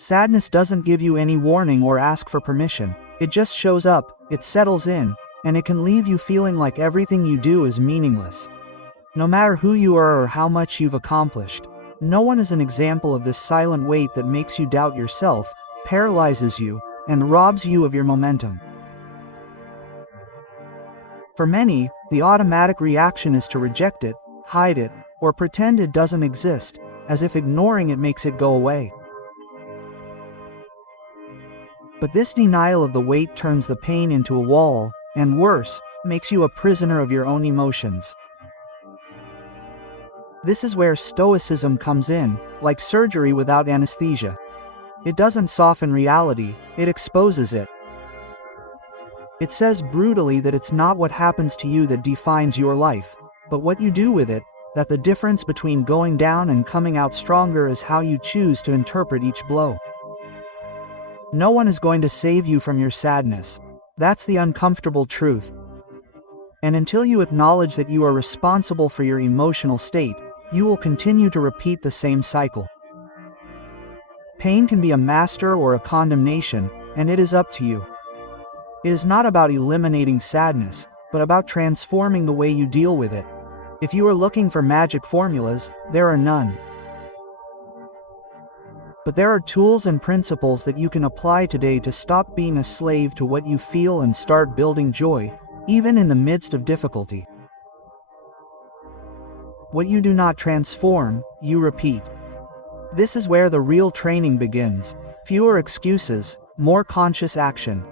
Sadness doesn't give you any warning or ask for permission. It just shows up, it settles in, and it can leave you feeling like everything you do is meaningless. No matter who you are or how much you've accomplished, no one is an example of this silent weight that makes you doubt yourself, paralyzes you, and robs you of your momentum. For many, the automatic reaction is to reject it, hide it, or pretend it doesn't exist, as if ignoring it makes it go away. But this denial of the weight turns the pain into a wall, and worse, makes you a prisoner of your own emotions. This is where Stoicism comes in, like surgery without anesthesia. It doesn't soften reality, it exposes it. It says brutally that it's not what happens to you that defines your life, but what you do with it, that the difference between going down and coming out stronger is how you choose to interpret each blow. No one is going to save you from your sadness. That's the uncomfortable truth. And until you acknowledge that you are responsible for your emotional state, you will continue to repeat the same cycle. Pain can be a master or a condemnation, and it is up to you. It is not about eliminating sadness, but about transforming the way you deal with it. If you are looking for magic formulas, there are none. But there are tools and principles that you can apply today to stop being a slave to what you feel and start building joy, even in the midst of difficulty. What you do not transform, you repeat. This is where the real training begins. Fewer excuses, more conscious action.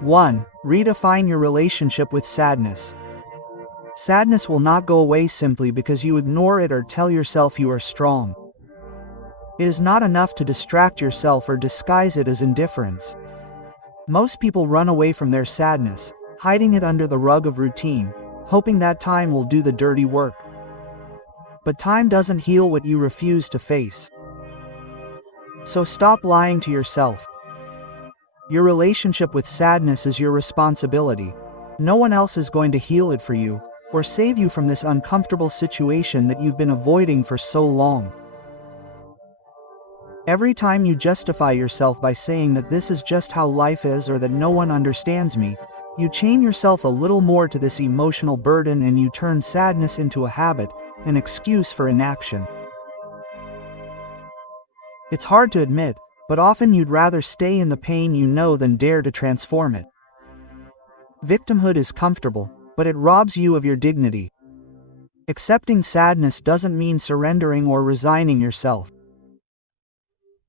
1. Redefine your relationship with sadness. Sadness will not go away simply because you ignore it or tell yourself you are strong. It is not enough to distract yourself or disguise it as indifference. Most people run away from their sadness, hiding it under the rug of routine, hoping that time will do the dirty work. But time doesn't heal what you refuse to face. So stop lying to yourself. Your relationship with sadness is your responsibility. No one else is going to heal it for you, or save you from this uncomfortable situation that you've been avoiding for so long. Every time you justify yourself by saying that this is just how life is or that no one understands me, you chain yourself a little more to this emotional burden and you turn sadness into a habit, an excuse for inaction. It's hard to admit, but often you'd rather stay in the pain you know than dare to transform it. Victimhood is comfortable, but it robs you of your dignity. Accepting sadness doesn't mean surrendering or resigning yourself.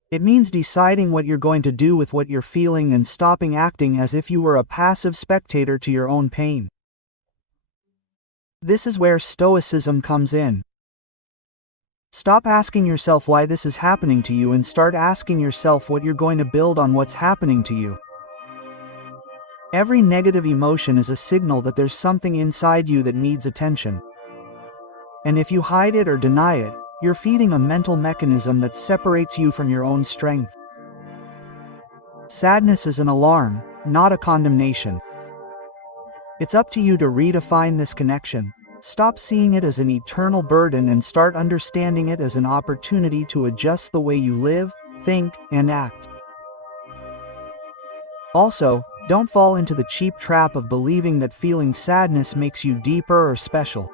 It means deciding what you're going to do with what you're feeling and stopping acting as if you were a passive spectator to your own pain. This is where Stoicism comes in. Stop asking yourself why this is happening to you and start asking yourself what you're going to build on what's happening to you. Every negative emotion is a signal that there's something inside you that needs attention. And if you hide it or deny it, you're feeding a mental mechanism that separates you from your own strength. Sadness is an alarm, not a condemnation. It's up to you to redefine this connection. Stop seeing it as an eternal burden and start understanding it as an opportunity to adjust the way you live, think, and act. Also, don't fall into the cheap trap of believing that feeling sadness makes you deeper or special.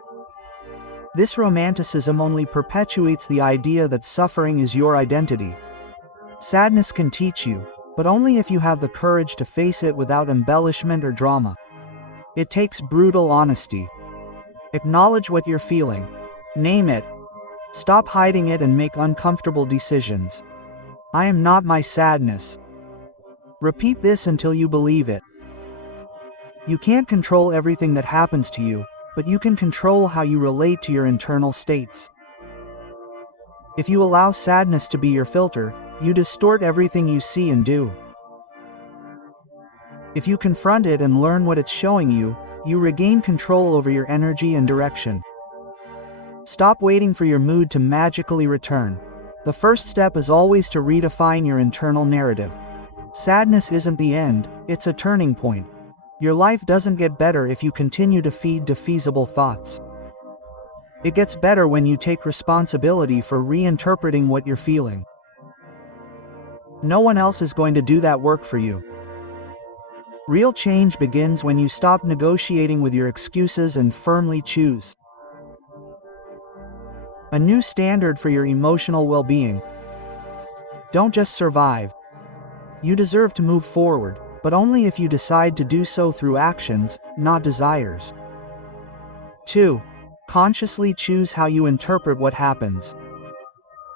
This romanticism only perpetuates the idea that suffering is your identity. Sadness can teach you, but only if you have the courage to face it without embellishment or drama. It takes brutal honesty. Acknowledge what you're feeling. Name it. Stop hiding it and make uncomfortable decisions. I am not my sadness. Repeat this until you believe it. You can't control everything that happens to you, but you can control how you relate to your internal states. If you allow sadness to be your filter, you distort everything you see and do. If you confront it and learn what it's showing you, you regain control over your energy and direction. Stop waiting for your mood to magically return. The first step is always to redefine your internal narrative. Sadness isn't the end, it's a turning point. Your life doesn't get better if you continue to feed defeasible thoughts. It gets better when you take responsibility for reinterpreting what you're feeling. No one else is going to do that work for you. Real change begins when you stop negotiating with your excuses and firmly choose a new standard for your emotional well-being. Don't just survive. You deserve to move forward, but only if you decide to do so through actions, not desires. 2. Consciously choose how you interpret what happens.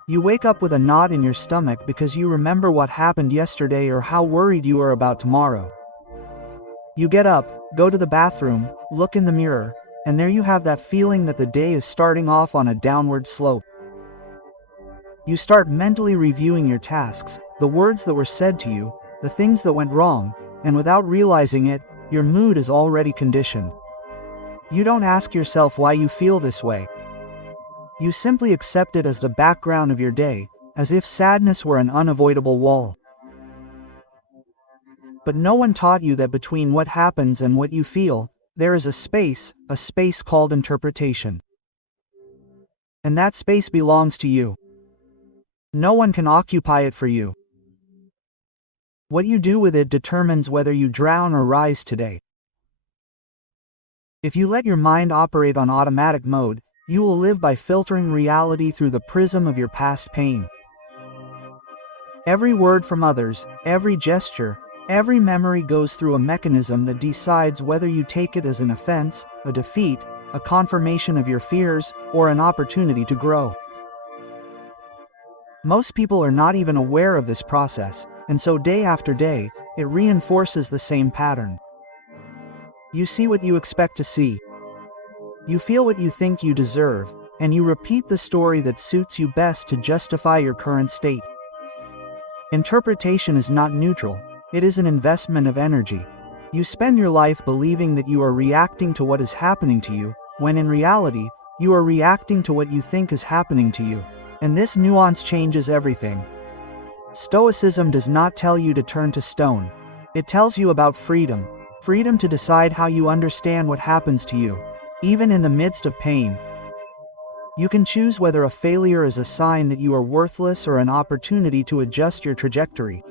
You wake up with a knot in your stomach because you remember what happened yesterday or how worried you are about tomorrow. You get up, go to the bathroom, look in the mirror, and there you have that feeling that the day is starting off on a downward slope. You start mentally reviewing your tasks, the words that were said to you, the things that went wrong, and without realizing it, your mood is already conditioned. You don't ask yourself why you feel this way. You simply accept it as the background of your day, as if sadness were an unavoidable wall. But no one taught you that between what happens and what you feel, there is a space called interpretation. And that space belongs to you. No one can occupy it for you. What you do with it determines whether you drown or rise today. If you let your mind operate on automatic mode, you will live by filtering reality through the prism of your past pain. Every word from others, every gesture, every memory goes through a mechanism that decides whether you take it as an offense, a defeat, a confirmation of your fears, or an opportunity to grow. Most people are not even aware of this process, and so day after day, it reinforces the same pattern. You see what you expect to see. You feel what you think you deserve, and you repeat the story that suits you best to justify your current state. Interpretation is not neutral. It is an investment of energy. You spend your life believing that you are reacting to what is happening to you, when in reality, you are reacting to what you think is happening to you. And this nuance changes everything. Stoicism does not tell you to turn to stone. It tells you about freedom. Freedom to decide how you understand what happens to you, even in the midst of pain. You can choose whether a failure is a sign that you are worthless or an opportunity to adjust your trajectory.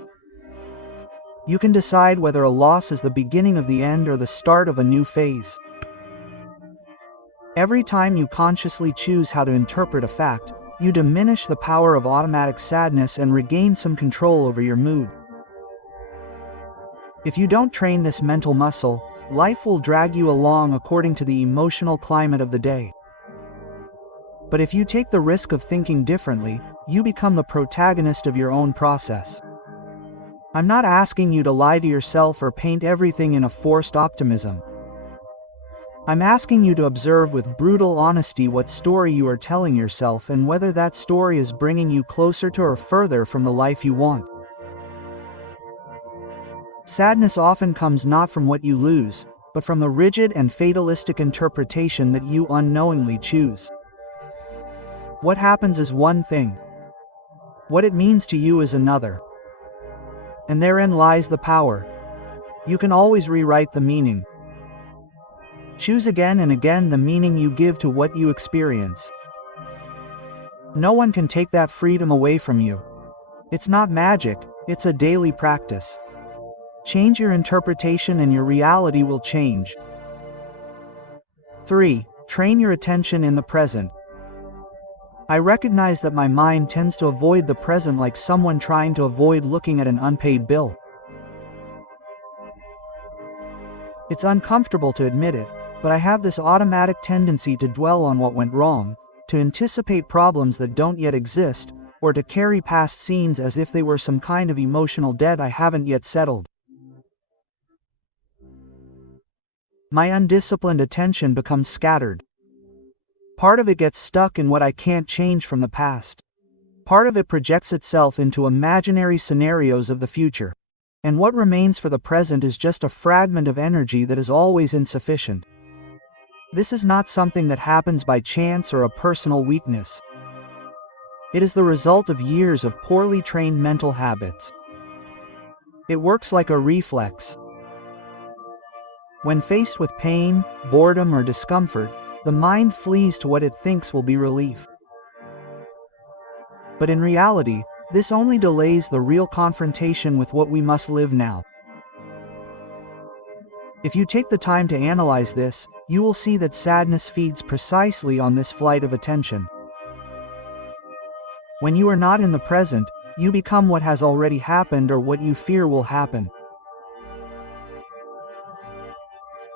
You can decide whether a loss is the beginning of the end or the start of a new phase. Every time you consciously choose how to interpret a fact, you diminish the power of automatic sadness and regain some control over your mood. If you don't train this mental muscle, life will drag you along according to the emotional climate of the day. But if you take the risk of thinking differently, you become the protagonist of your own process. I'm not asking you to lie to yourself or paint everything in a forced optimism. I'm asking you to observe with brutal honesty what story you are telling yourself and whether that story is bringing you closer to or further from the life you want. Sadness often comes not from what you lose, but from the rigid and fatalistic interpretation that you unknowingly choose. What happens is one thing. What it means to you is another. And therein lies the power. You can always rewrite the meaning. Choose again and again the meaning you give to what you experience. No one can take that freedom away from you. It's not magic, it's a daily practice. Change your interpretation and your reality will change. 3. Train your attention in the present. I recognize that my mind tends to avoid the present like someone trying to avoid looking at an unpaid bill. It's uncomfortable to admit it, but I have this automatic tendency to dwell on what went wrong, to anticipate problems that don't yet exist, or to carry past scenes as if they were some kind of emotional debt I haven't yet settled. My undisciplined attention becomes scattered. Part of it gets stuck in what I can't change from the past. Part of it projects itself into imaginary scenarios of the future. And what remains for the present is just a fragment of energy that is always insufficient. This is not something that happens by chance or a personal weakness. It is the result of years of poorly trained mental habits. It works like a reflex. When faced with pain, boredom, or discomfort, the mind flees to what it thinks will be relief. But in reality, this only delays the real confrontation with what we must live now. If you take the time to analyze this, you will see that sadness feeds precisely on this flight of attention. When you are not in the present, you become what has already happened or what you fear will happen.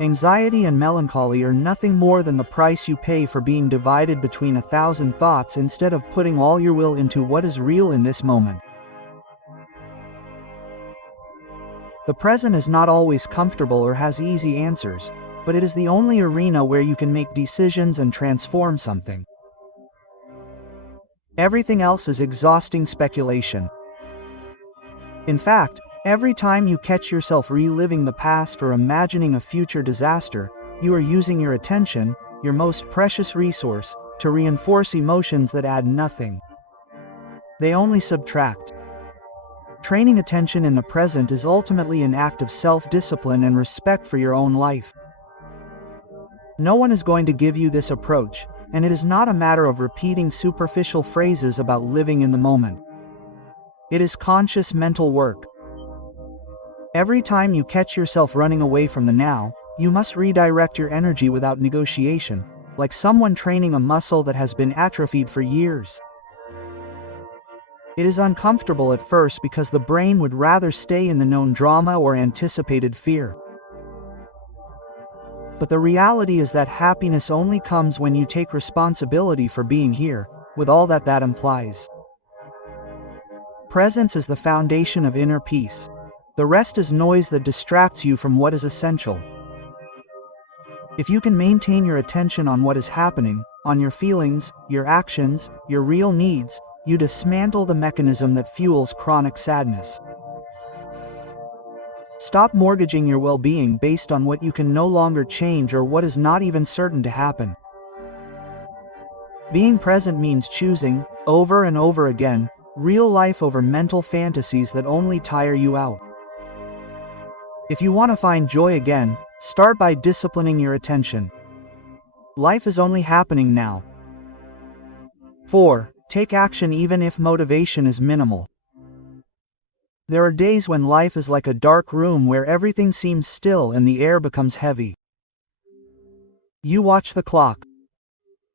Anxiety and melancholy are nothing more than the price you pay for being divided between 1,000 thoughts instead of putting all your will into what is real in this moment. The present is not always comfortable or has easy answers, but it is the only arena where you can make decisions and transform something. Everything else is exhausting speculation. In fact, every time you catch yourself reliving the past or imagining a future disaster, you are using your attention, your most precious resource, to reinforce emotions that add nothing. They only subtract. Training attention in the present is ultimately an act of self-discipline and respect for your own life. No one is going to give you this approach, and it is not a matter of repeating superficial phrases about living in the moment. It is conscious mental work. Every time you catch yourself running away from the now, you must redirect your energy without negotiation, like someone training a muscle that has been atrophied for years. It is uncomfortable at first because the brain would rather stay in the known drama or anticipated fear. But the reality is that happiness only comes when you take responsibility for being here, with all that that implies. Presence is the foundation of inner peace. The rest is noise that distracts you from what is essential. If you can maintain your attention on what is happening, on your feelings, your actions, your real needs, you dismantle the mechanism that fuels chronic sadness. Stop mortgaging your well-being based on what you can no longer change or what is not even certain to happen. Being present means choosing, over and over again, real life over mental fantasies that only tire you out. If you want to find joy again, start by disciplining your attention. Life is only happening now. 4. Take action even if motivation is minimal. There are days when life is like a dark room where everything seems still and the air becomes heavy. You watch the clock.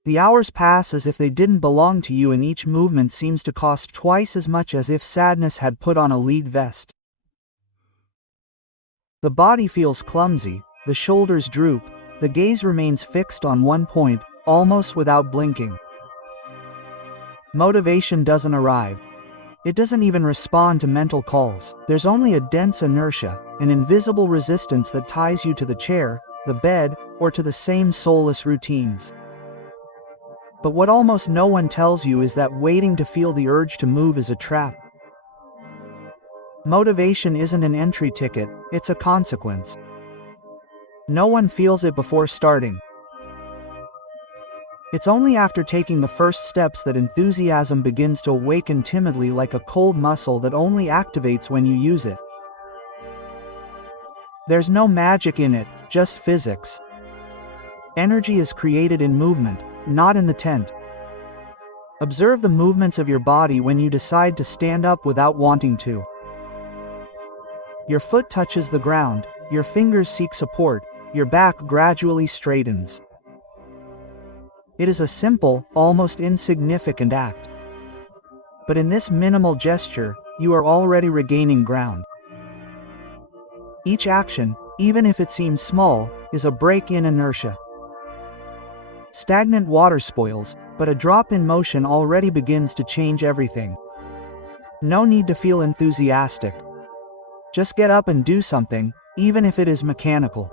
The hours pass as if they didn't belong to you, and each movement seems to cost twice as much as if sadness had put on a lead vest. The body feels clumsy, the shoulders droop, the gaze remains fixed on one point, almost without blinking. Motivation doesn't arrive. It doesn't even respond to mental calls. There's only a dense inertia, an invisible resistance that ties you to the chair, the bed, or to the same soulless routines. But what almost no one tells you is that waiting to feel the urge to move is a trap. Motivation isn't an entry ticket, it's a consequence. No one feels it before starting. It's only after taking the first steps that enthusiasm begins to awaken timidly, like a cold muscle that only activates when you use it. There's no magic in it, just physics. Energy is created in movement, not in the tent. Observe the movements of your body when you decide to stand up without wanting to. Your foot touches the ground, your fingers seek support, your back gradually straightens. It is a simple, almost insignificant act. But in this minimal gesture, you are already regaining ground. Each action, even if it seems small, is a break in inertia. Stagnant water spoils, but a drop in motion already begins to change everything. No need to feel enthusiastic. Just get up and do something, even if it is mechanical.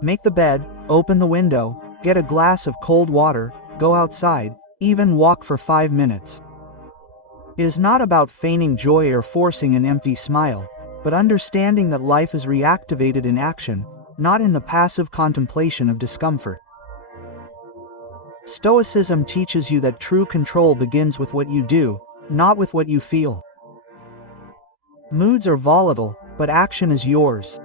Make the bed, open the window, get a glass of cold water, go outside, even walk for 5 minutes. It is not about feigning joy or forcing an empty smile, but understanding that life is reactivated in action, not in the passive contemplation of discomfort. Stoicism teaches you that true control begins with what you do, not with what you feel. Moods are volatile, but action is yours.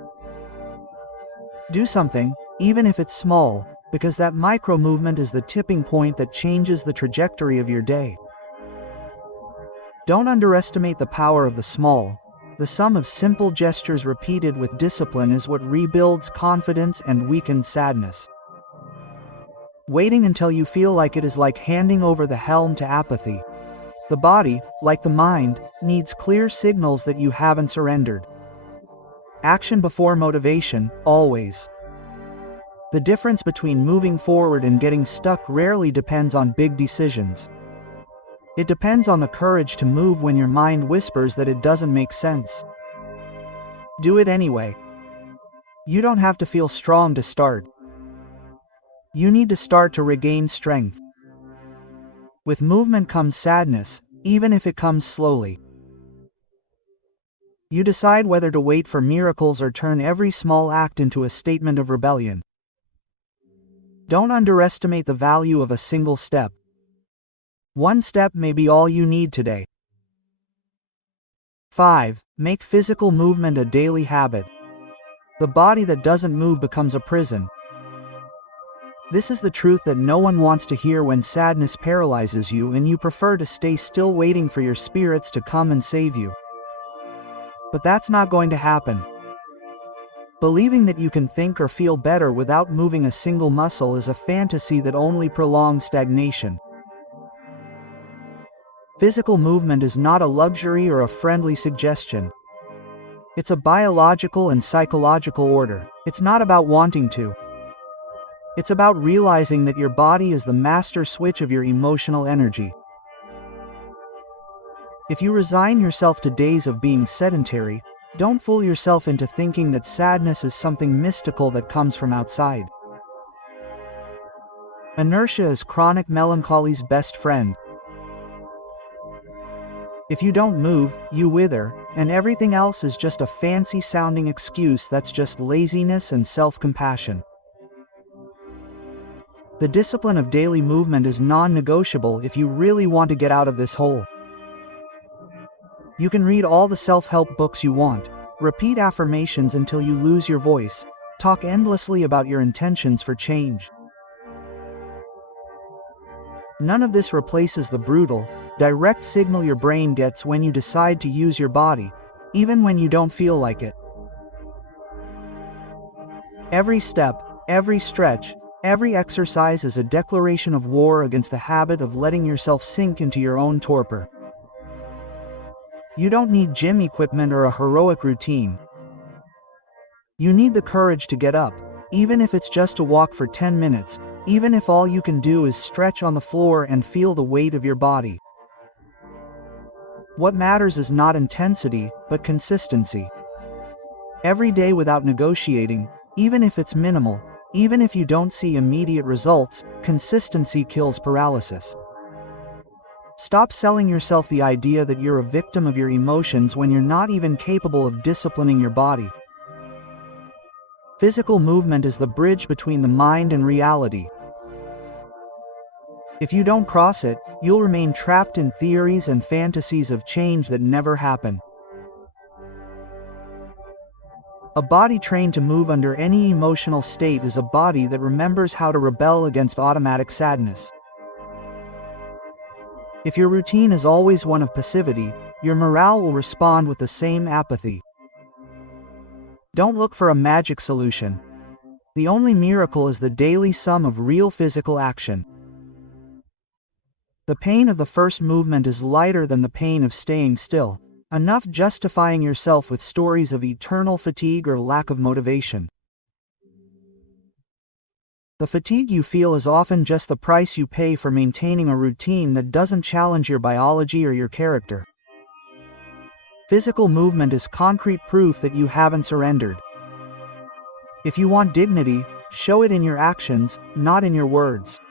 Do something, even if it's small, because that micro-movement is the tipping point that changes the trajectory of your day. Don't underestimate the power of the small. The sum of simple gestures repeated with discipline is what rebuilds confidence and weakens sadness. Waiting until you feel like it is like handing over the helm to apathy. The body, like the mind, needs clear signals that you haven't surrendered. Action before motivation, always. The difference between moving forward and getting stuck rarely depends on big decisions. It depends on the courage to move when your mind whispers that it doesn't make sense. Do it anyway. You don't have to feel strong to start. You need to start to regain strength. With movement comes sadness, even if it comes slowly. You decide whether to wait for miracles or turn every small act into a statement of rebellion. Don't underestimate the value of a single step. One step may be all you need today. 5. Make physical movement a daily habit. The body that doesn't move becomes a prison. This is the truth that no one wants to hear when sadness paralyzes you and you prefer to stay still waiting for your spirits to come and save you. But that's not going to happen. Believing that you can think or feel better without moving a single muscle is a fantasy that only prolongs stagnation. Physical movement is not a luxury or a friendly suggestion. It's a biological and psychological order. It's not about wanting to. It's about realizing that your body is the master switch of your emotional energy. If you resign yourself to days of being sedentary, don't fool yourself into thinking that sadness is something mystical that comes from outside. Inertia is chronic melancholy's best friend. If you don't move, you wither, and everything else is just a fancy-sounding excuse that's just laziness and self-compassion. The discipline of daily movement is non-negotiable if you really want to get out of this hole. You can read all the self-help books you want, repeat affirmations until you lose your voice, talk endlessly about your intentions for change. None of this replaces the brutal, direct signal your brain gets when you decide to use your body, even when you don't feel like it. Every step, every stretch, every exercise is a declaration of war against the habit of letting yourself sink into your own torpor. You don't need gym equipment or a heroic routine. You need the courage to get up, even if it's just to walk for 10 minutes, even if all you can do is stretch on the floor and feel the weight of your body. What matters is not intensity, but consistency. Every day without negotiating, even if it's minimal, even if you don't see immediate results, consistency kills paralysis. Stop selling yourself the idea that you're a victim of your emotions when you're not even capable of disciplining your body. Physical movement is the bridge between the mind and reality. If you don't cross it, you'll remain trapped in theories and fantasies of change that never happen. A body trained to move under any emotional state is a body that remembers how to rebel against automatic sadness. If your routine is always one of passivity, your morale will respond with the same apathy. Don't look for a magic solution. The only miracle is the daily sum of real physical action. The pain of the first movement is lighter than the pain of staying still, enough justifying yourself with stories of eternal fatigue or lack of motivation. The fatigue you feel is often just the price you pay for maintaining a routine that doesn't challenge your biology or your character. Physical movement is concrete proof that you haven't surrendered. If you want dignity, show it in your actions, not in your words.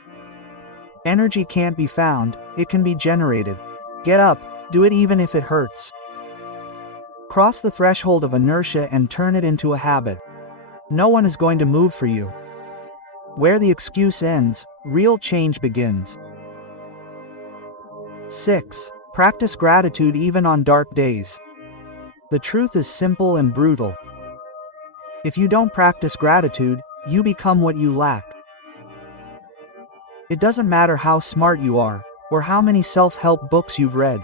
Energy can't be found, it can be generated. Get up, do it even if it hurts. Cross the threshold of inertia and turn it into a habit. No one is going to move for you. Where the excuse ends, real change begins. 6. Practice gratitude even on dark days. The truth is simple and brutal. If you don't practice gratitude, you become what you lack. It doesn't matter how smart you are, or how many self-help books you've read.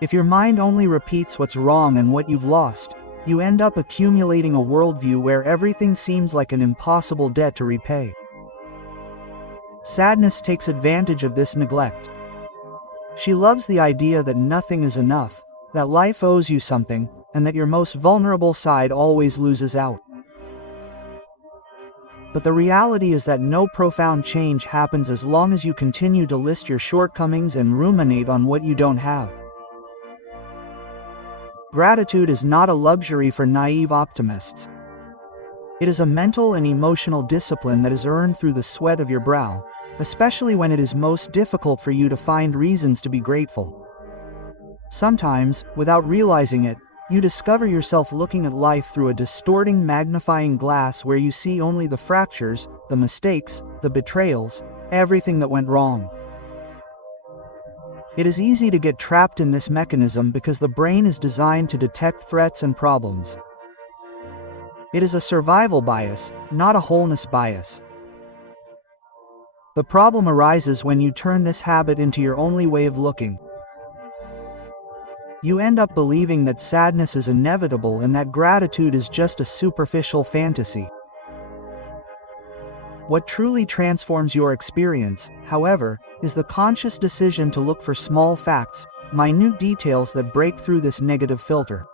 If your mind only repeats what's wrong and what you've lost, you end up accumulating a worldview where everything seems like an impossible debt to repay. Sadness takes advantage of this neglect. She loves the idea that nothing is enough, that life owes you something, and that your most vulnerable side always loses out. But the reality is that no profound change happens as long as you continue to list your shortcomings and ruminate on what you don't have. Gratitude is not a luxury for naive optimists. It is a mental and emotional discipline that is earned through the sweat of your brow, especially when it is most difficult for you to find reasons to be grateful. Sometimes, without realizing it, you discover yourself looking at life through a distorting magnifying glass where you see only the fractures, the mistakes, the betrayals, everything that went wrong. It is easy to get trapped in this mechanism because the brain is designed to detect threats and problems. It is a survival bias, not a wholeness bias. The problem arises when you turn this habit into your only way of looking. You end up believing that sadness is inevitable and that gratitude is just a superficial fantasy. What truly transforms your experience, however, is the conscious decision to look for small facts, minute details that break through this negative filter.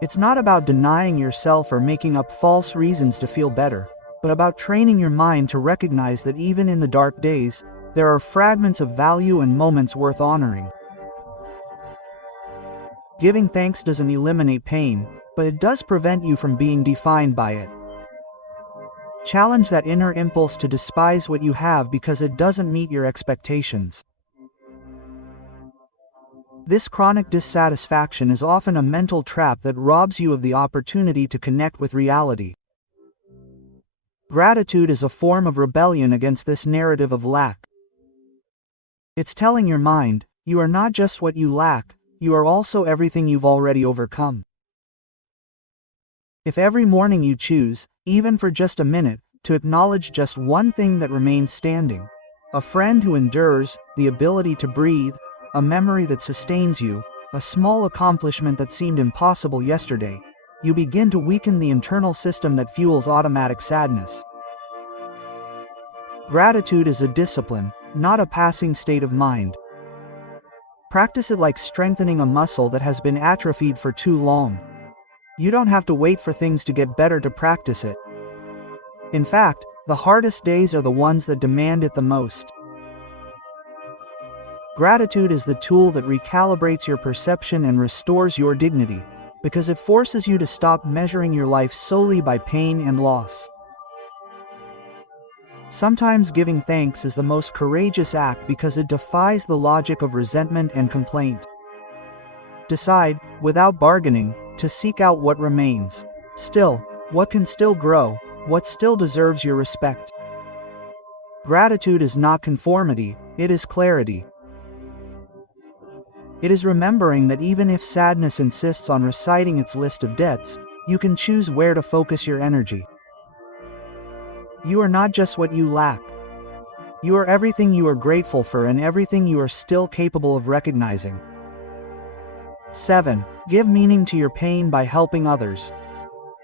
It's not about denying yourself or making up false reasons to feel better, but about training your mind to recognize that even in the dark days, there are fragments of value and moments worth honoring. Giving thanks doesn't eliminate pain, but it does prevent you from being defined by it. Challenge that inner impulse to despise what you have because it doesn't meet your expectations. This chronic dissatisfaction is often a mental trap that robs you of the opportunity to connect with reality. Gratitude is a form of rebellion against this narrative of lack. It's telling your mind, you are not just what you lack, you are also everything you've already overcome. If every morning you choose, even for just a minute, to acknowledge just one thing that remains standing, a friend who endures, the ability to breathe, a memory that sustains you, a small accomplishment that seemed impossible yesterday, you begin to weaken the internal system that fuels automatic sadness. Gratitude is a discipline, not a passing state of mind. Practice it like strengthening a muscle that has been atrophied for too long. You don't have to wait for things to get better to practice it. In fact, the hardest days are the ones that demand it the most. Gratitude is the tool that recalibrates your perception and restores your dignity, because it forces you to stop measuring your life solely by pain and loss. Sometimes giving thanks is the most courageous act because it defies the logic of resentment and complaint. Decide, without bargaining, to seek out what remains. Still, what can still grow, what still deserves your respect. Gratitude is not conformity, it is clarity. It is remembering that even if sadness insists on reciting its list of debts, you can choose where to focus your energy. You are not just what you lack. You are everything you are grateful for and everything you are still capable of recognizing. 7. Give meaning to your pain by helping others.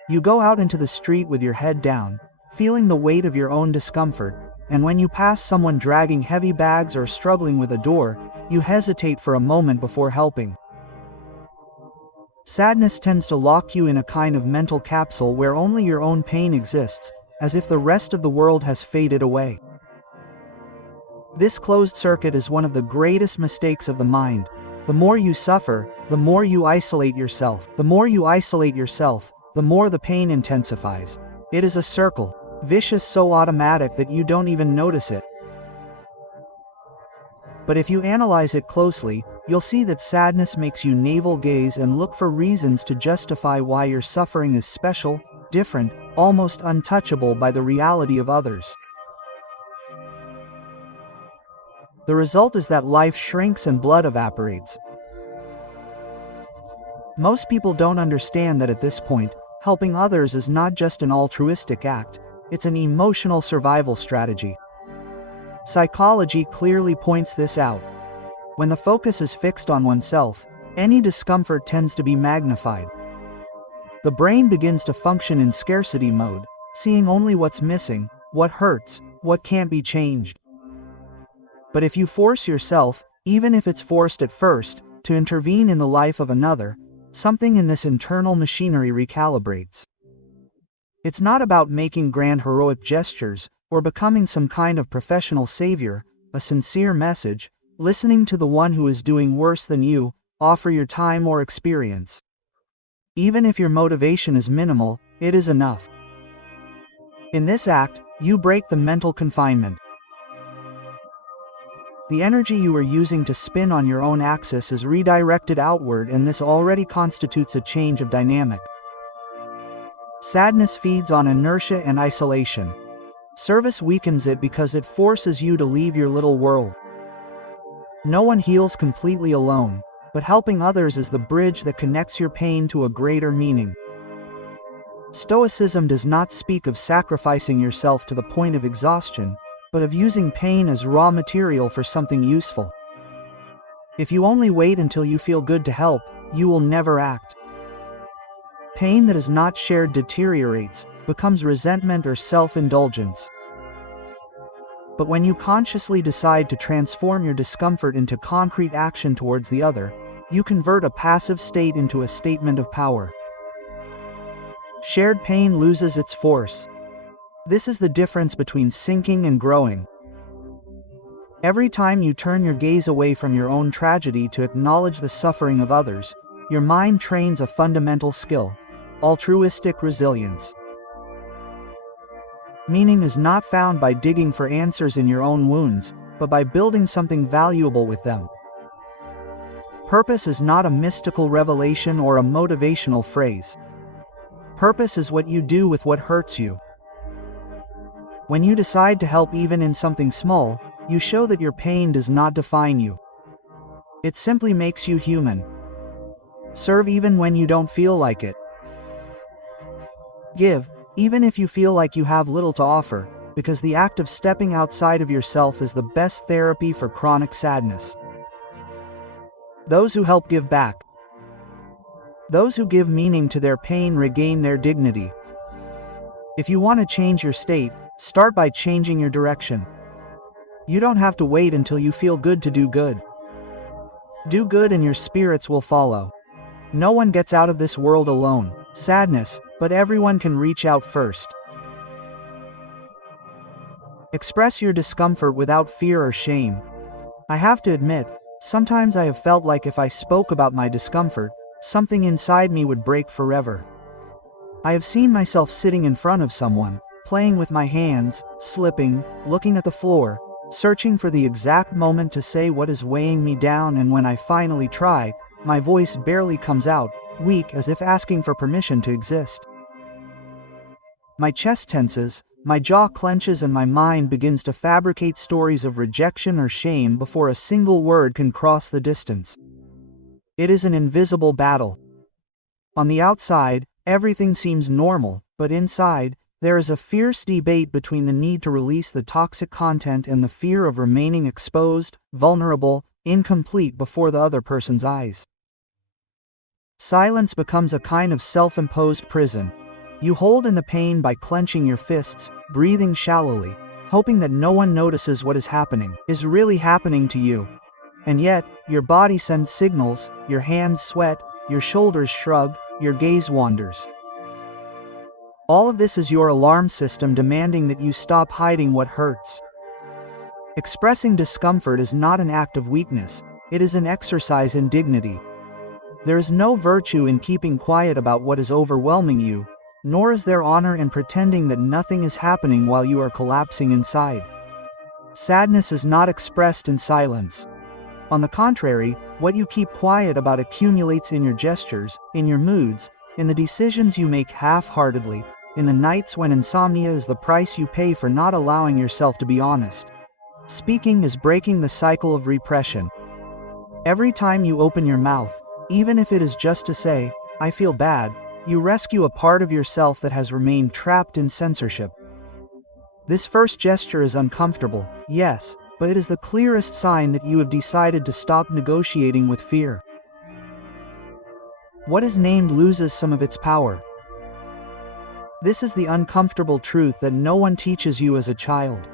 You go out into the street with your head down, feeling the weight of your own discomfort, and when you pass someone dragging heavy bags or struggling with a door, you hesitate for a moment before helping. Sadness tends to lock you in a kind of mental capsule where only your own pain exists, as if the rest of the world has faded away. This closed circuit is one of the greatest mistakes of the mind. The more you suffer, the more you isolate yourself. The more you isolate yourself, the more the pain intensifies. It is a circle, vicious, so automatic that you don't even notice it. But if you analyze it closely, you'll see that sadness makes you navel-gaze and look for reasons to justify why your suffering is special, different, almost untouchable by the reality of others. The result is that life shrinks and blood evaporates. Most people don't understand that at this point, helping others is not just an altruistic act, it's an emotional survival strategy. Psychology clearly points this out. When the focus is fixed on oneself, any discomfort tends to be magnified. The brain begins to function in scarcity mode, seeing only what's missing, what hurts, what can't be changed. But if you force yourself, even if it's forced at first, to intervene in the life of another, something in this internal machinery recalibrates. It's not about making grand heroic gestures, or becoming some kind of professional savior. A sincere message, listening to the one who is doing worse than you, offer your time or experience. Even if your motivation is minimal, it is enough. In this act, you break the mental confinement. The energy you are using to spin on your own axis is redirected outward, and this already constitutes a change of dynamic. Sadness feeds on inertia and isolation. Service weakens it because it forces you to leave your little world. No one heals completely alone, but helping others is the bridge that connects your pain to a greater meaning. Stoicism does not speak of sacrificing yourself to the point of exhaustion, but of using pain as raw material for something useful. If you only wait until you feel good to help, you will never act. Pain that is not shared deteriorates, becomes resentment or self-indulgence. But when you consciously decide to transform your discomfort into concrete action towards the other, you convert a passive state into a statement of power. Shared pain loses its force. This is the difference between sinking and growing. Every time you turn your gaze away from your own tragedy to acknowledge the suffering of others, your mind trains a fundamental skill: altruistic resilience. Meaning is not found by digging for answers in your own wounds, but by building something valuable with them. Purpose is not a mystical revelation or a motivational phrase. Purpose is what you do with what hurts you. When you decide to help even in something small, you show that your pain does not define you. It simply makes you human. Serve even when you don't feel like it. Give, even if you feel like you have little to offer, because the act of stepping outside of yourself is the best therapy for chronic sadness. Those who help give back. Those who give meaning to their pain regain their dignity. If you want to change your state, start by changing your direction. You don't have to wait until you feel good to do good. Do good and your spirits will follow. No one gets out of this world alone. Sadness, but everyone can reach out first. Express your discomfort without fear or shame. I have to admit, sometimes I have felt like if I spoke about my discomfort, something inside me would break forever. I have seen myself sitting in front of someone, playing with my hands, slipping, looking at the floor, searching for the exact moment to say what is weighing me down, and when I finally try, my voice barely comes out, weak as if asking for permission to exist. My chest tenses, my jaw clenches, and my mind begins to fabricate stories of rejection or shame before a single word can cross the distance. It is an invisible battle. On the outside, everything seems normal, but inside, there is a fierce debate between the need to release the toxic content and the fear of remaining exposed, vulnerable, incomplete before the other person's eyes. Silence becomes a kind of self-imposed prison. You hold in the pain by clenching your fists, breathing shallowly, hoping that no one notices what is really happening to you. And yet, your body sends signals, your hands sweat, your shoulders shrug, your gaze wanders. All of this is your alarm system demanding that you stop hiding what hurts. Expressing discomfort is not an act of weakness, it is an exercise in dignity. There is no virtue in keeping quiet about what is overwhelming you, nor is there honor in pretending that nothing is happening while you are collapsing inside. Sadness is not expressed in silence. On the contrary, what you keep quiet about accumulates in your gestures, in your moods, in the decisions you make half-heartedly, in the nights when insomnia is the price you pay for not allowing yourself to be honest. Speaking is breaking the cycle of repression. Every time you open your mouth, even if it is just to say, "I feel bad," you rescue a part of yourself that has remained trapped in censorship. This first gesture is uncomfortable, yes, but it is the clearest sign that you have decided to stop negotiating with fear. What is named loses some of its power. This is the uncomfortable truth that no one teaches you as a child.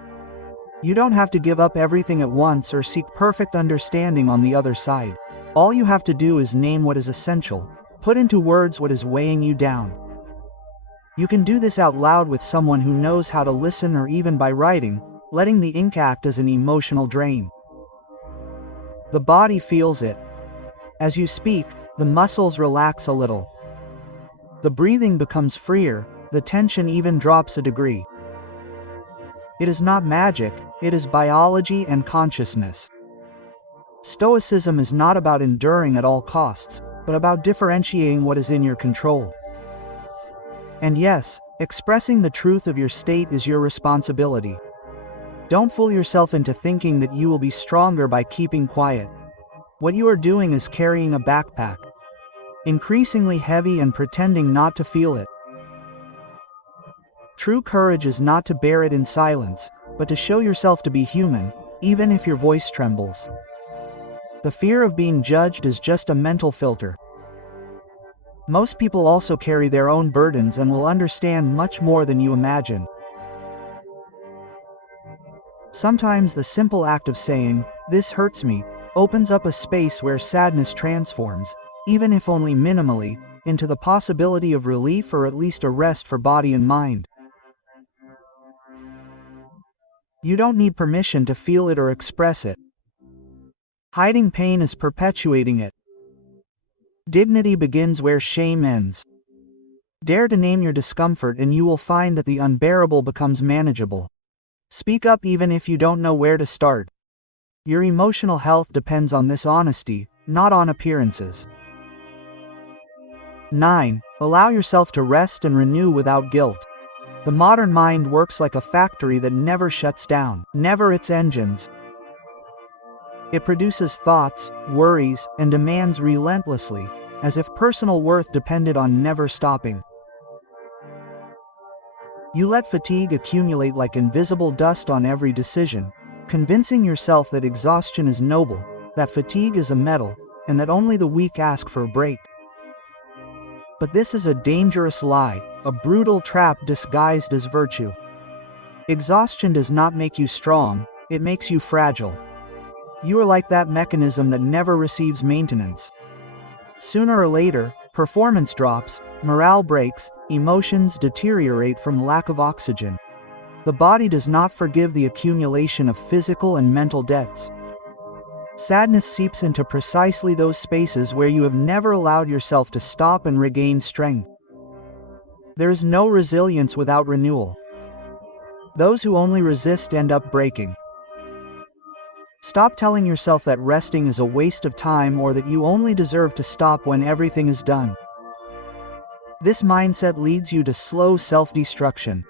You don't have to give up everything at once or seek perfect understanding on the other side. All you have to do is name what is essential, put into words what is weighing you down. You can do this out loud with someone who knows how to listen, or even by writing, letting the ink act as an emotional drain. The body feels it. As you speak, the muscles relax a little. The breathing becomes freer, the tension even drops a degree. It is not magic, it is biology and consciousness. Stoicism is not about enduring at all costs, but about differentiating what is in your control. And yes, expressing the truth of your state is your responsibility. Don't fool yourself into thinking that you will be stronger by keeping quiet. What you are doing is carrying a backpack, increasingly heavy, and pretending not to feel it. True courage is not to bear it in silence, but to show yourself to be human, even if your voice trembles. The fear of being judged is just a mental filter. Most people also carry their own burdens and will understand much more than you imagine. Sometimes the simple act of saying, "This hurts me," opens up a space where sadness transforms, even if only minimally, into the possibility of relief, or at least a rest for body and mind. You don't need permission to feel it or express it. Hiding pain is perpetuating it. Dignity begins where shame ends. Dare to name your discomfort and you will find that the unbearable becomes manageable. Speak up even if you don't know where to start. Your emotional health depends on this honesty, not on appearances. 9. Allow yourself to rest and renew without guilt. The modern mind works like a factory that never shuts down, never its engines. It produces thoughts, worries, and demands relentlessly, as if personal worth depended on never stopping. You let fatigue accumulate like invisible dust on every decision, convincing yourself that exhaustion is noble, that fatigue is a medal, and that only the weak ask for a break. But this is a dangerous lie, a brutal trap disguised as virtue. Exhaustion does not make you strong, it makes you fragile. You are like that mechanism that never receives maintenance. Sooner or later, performance drops, morale breaks, emotions deteriorate from lack of oxygen. The body does not forgive the accumulation of physical and mental debts. Sadness seeps into precisely those spaces where you have never allowed yourself to stop and regain strength. There is no resilience without renewal. Those who only resist end up breaking. Stop telling yourself that resting is a waste of time or that you only deserve to stop when everything is done. This mindset leads you to slow self-destruction.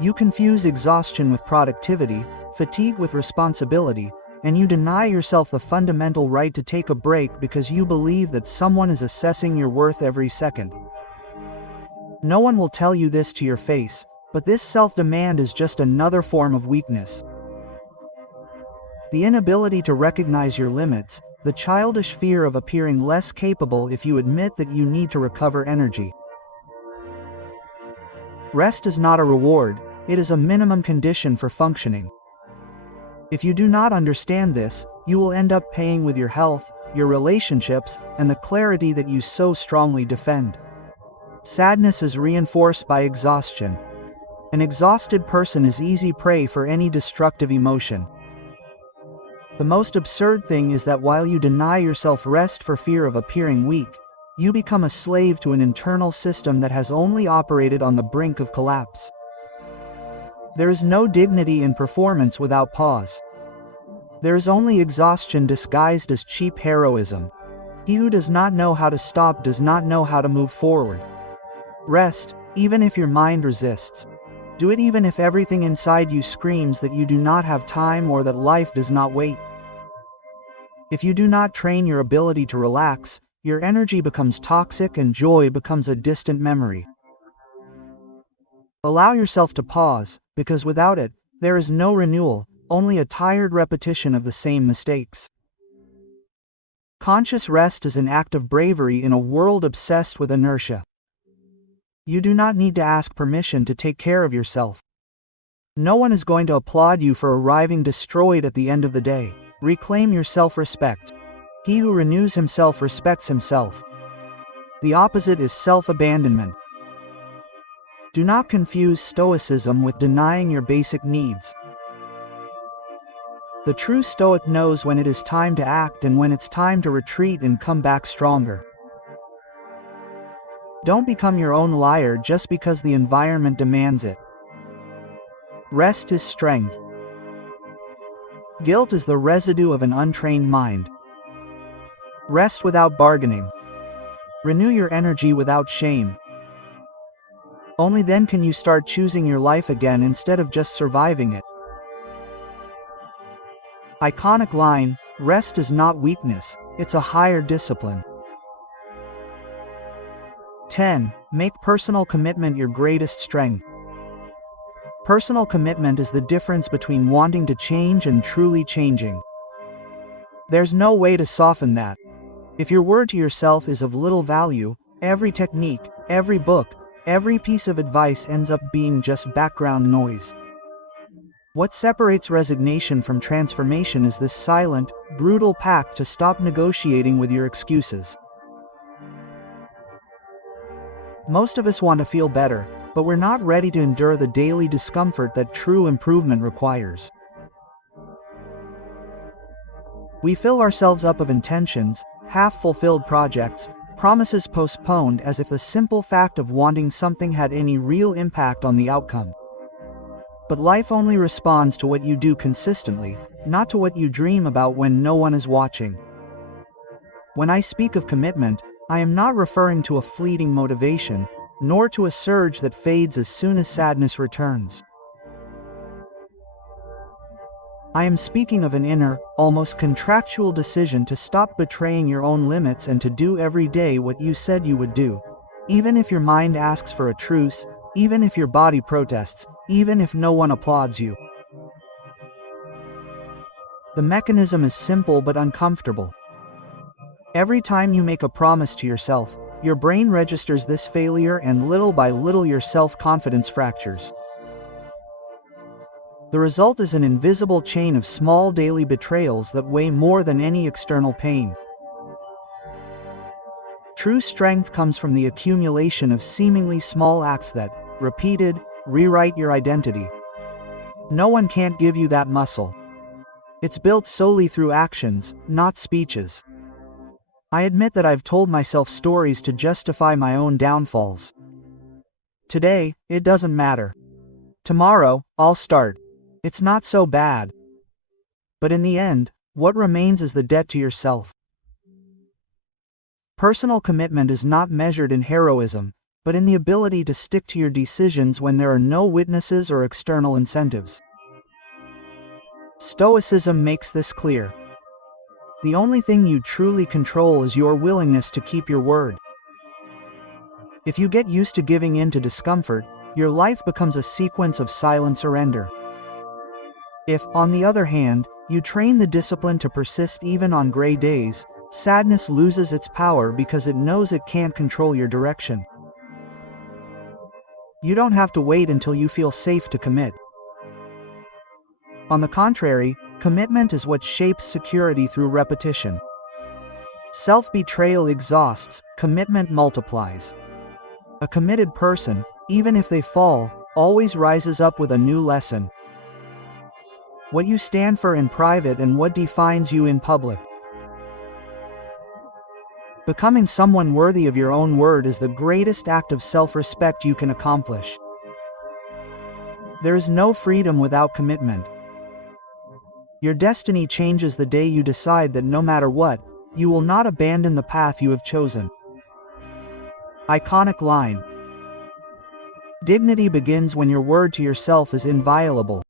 You confuse exhaustion with productivity, fatigue with responsibility, and you deny yourself the fundamental right to take a break because you believe that someone is assessing your worth every second. No one will tell you this to your face, but this self-demand is just another form of weakness. The inability to recognize your limits, the childish fear of appearing less capable if you admit that you need to recover energy. Rest is not a reward, it is a minimum condition for functioning. If you do not understand this, you will end up paying with your health, your relationships, and the clarity that you so strongly defend. Sadness is reinforced by exhaustion. An exhausted person is easy prey for any destructive emotion. The most absurd thing is that while you deny yourself rest for fear of appearing weak, you become a slave to an internal system that has only operated on the brink of collapse. There is no dignity in performance without pause. There is only exhaustion disguised as cheap heroism. He who does not know how to stop does not know how to move forward. Rest, even if your mind resists. Do it even if everything inside you screams that you do not have time or that life does not wait. If you do not train your ability to relax, your energy becomes toxic and joy becomes a distant memory. Allow yourself to pause, because without it, there is no renewal, only a tired repetition of the same mistakes. Conscious rest is an act of bravery in a world obsessed with inertia. You do not need to ask permission to take care of yourself. No one is going to applaud you for arriving destroyed at the end of the day. Reclaim your self-respect. He who renews himself respects himself. The opposite is self-abandonment. Do not confuse Stoicism with denying your basic needs. The true Stoic knows when it is time to act and when it's time to retreat and come back stronger. Don't become your own liar just because the environment demands it. Rest is strength. Guilt is the residue of an untrained mind. Rest without bargaining. Renew your energy without shame. Only then can you start choosing your life again instead of just surviving it. Iconic line, rest is not weakness, it's a higher discipline. 10. Make personal commitment your greatest strength. Personal commitment is the difference between wanting to change and truly changing. There's no way to soften that. If your word to yourself is of little value, every technique, every book, every piece of advice ends up being just background noise. What separates resignation from transformation is this silent, brutal pact to stop negotiating with your excuses. Most of us want to feel better, but we're not ready to endure the daily discomfort that true improvement requires. We fill ourselves up of intentions, half-fulfilled projects, promises postponed, as if the simple fact of wanting something had any real impact on the outcome. But life only responds to what you do consistently, not to what you dream about when no one is watching. When I speak of commitment, I am not referring to a fleeting motivation, nor to a surge that fades as soon as sadness returns. I am speaking of an inner, almost contractual decision to stop betraying your own limits and to do every day what you said you would do, even if your mind asks for a truce, even if your body protests, even if no one applauds you. The mechanism is simple but uncomfortable. Every time you make a promise to yourself, your brain registers this failure, and little by little your self-confidence fractures. The result is an invisible chain of small daily betrayals that weigh more than any external pain. True strength comes from the accumulation of seemingly small acts that, repeated, rewrite your identity. No one can't give you that muscle. It's built solely through actions, not speeches. I admit that I've told myself stories to justify my own downfalls. Today, it doesn't matter. Tomorrow, I'll start. It's not so bad. But in the end, what remains is the debt to yourself. Personal commitment is not measured in heroism, but in the ability to stick to your decisions when there are no witnesses or external incentives. Stoicism makes this clear. The only thing you truly control is your willingness to keep your word. If you get used to giving in to discomfort, your life becomes a sequence of silent surrender. If, on the other hand, you train the discipline to persist even on gray days, sadness loses its power because it knows it can't control your direction. You don't have to wait until you feel safe to commit. On the contrary, commitment is what shapes security through repetition. Self-betrayal exhausts, commitment multiplies. A committed person, even if they fall, always rises up with a new lesson. What you stand for in private and what defines you in public. Becoming someone worthy of your own word is the greatest act of self-respect you can accomplish. There is no freedom without commitment. Your destiny changes the day you decide that no matter what, you will not abandon the path you have chosen. Iconic line. Dignity begins when your word to yourself is inviolable.